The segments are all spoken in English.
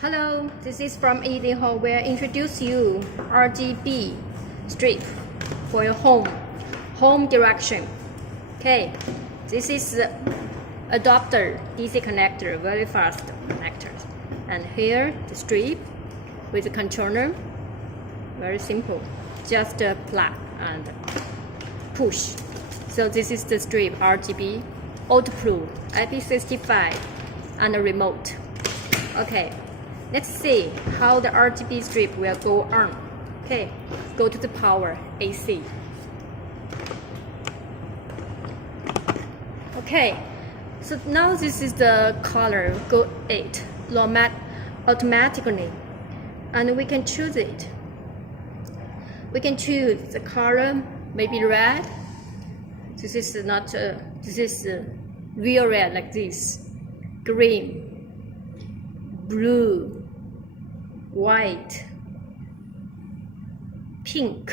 Hello, this is from Easy Home where I introduce you RGB strip for your home direction. Okay, this is the adapter DC connector, very fast connector. And here the strip with the controller, very simple, just a plug and push. So this is the strip RGB waterproof IP65 and a remote. Okay, let's see how the RGB strip will go on. Okay, go to the power AC. Okay, so now this is the color, go 8, automatically, and we can choose it. We can choose the color, maybe red. This is not, this is real red like this, green, blue, white, pink,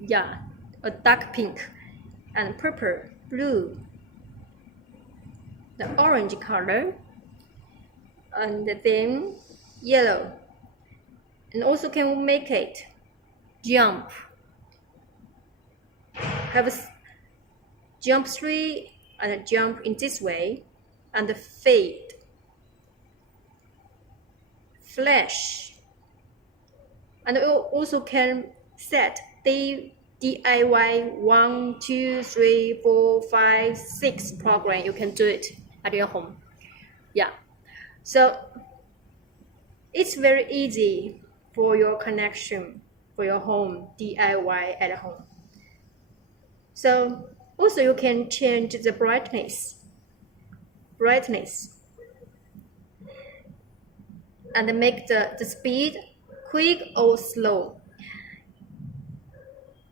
yeah, a dark pink, and purple, blue, the orange color, and then yellow, and also can make it jump, have a jump 3 and a jump in this way, and fade, flash, and we also can set DIY 1, 2, 3, 4, 5, 6 program. You can do it at your home. Yeah, so it's very easy for your connection for your home DIY at home. So also you can change the brightness and make the speed quick or slow.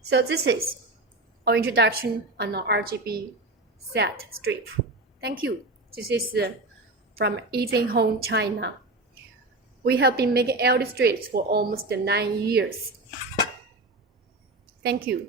So this is our introduction on the RGB set strip. Thank you. This is from Easy Home, China. We have been making LED strips for almost 9 years. Thank you.